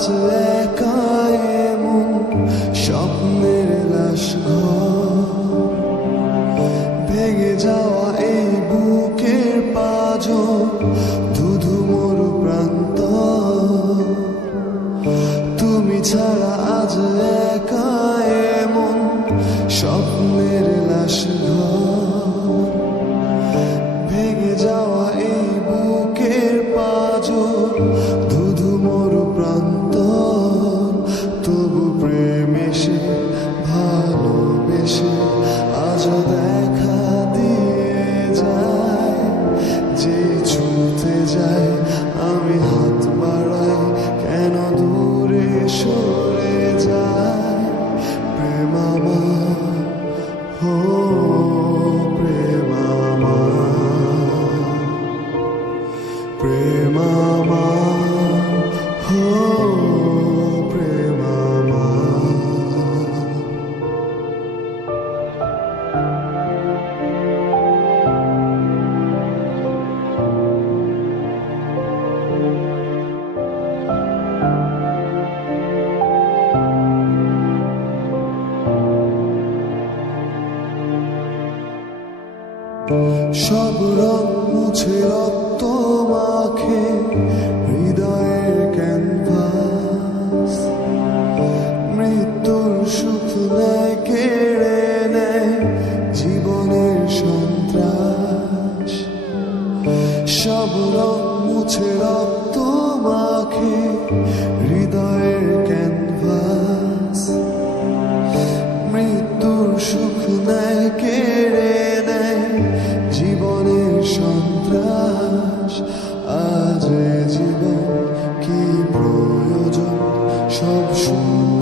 আজ একা এমন স্বপ্নের লাশ ঘর, ভেঙে যাওয়া এই বুকের পাঁজর, ধুধু মরু প্রান্ত। তুমি ছাড়া আজ একা এমন স্বপ্নের লাশ ঘর, ভেঙে যাওয়া এই বুকের পাঁজর, ধুধু মরু প্রান্ত। তবু প্রেম এসে ভালোবেসে আজও দেখা দিয়ে যায়। যে ছুঁতে যায় আমি হাত বাড়াই, কেন দূরে সরে যায়। প্রেম আমার, ও প্রেম আমার, প্রেম আমার, ও প্রেম আমার। সব রং মুছে রক্ত মাখে হৃদয়ের ক্যানভাস, মৃত্যুর সুখ নেয় কেড়ে নেয় জীবনের সন্ত্রাস। সব রং মুছে রক্ত মাখে হৃদয়ের ক্যানভাস, মৃত্যুর সুখ নেয় কেড়ে নেয় জীবনের সন্ত্রাস। আজ জীবন কি প্রয়োজন, সব শূন্য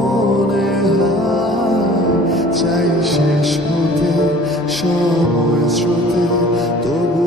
মনে হয়। চাই শেষ হতে সময় স্রোতে, তবু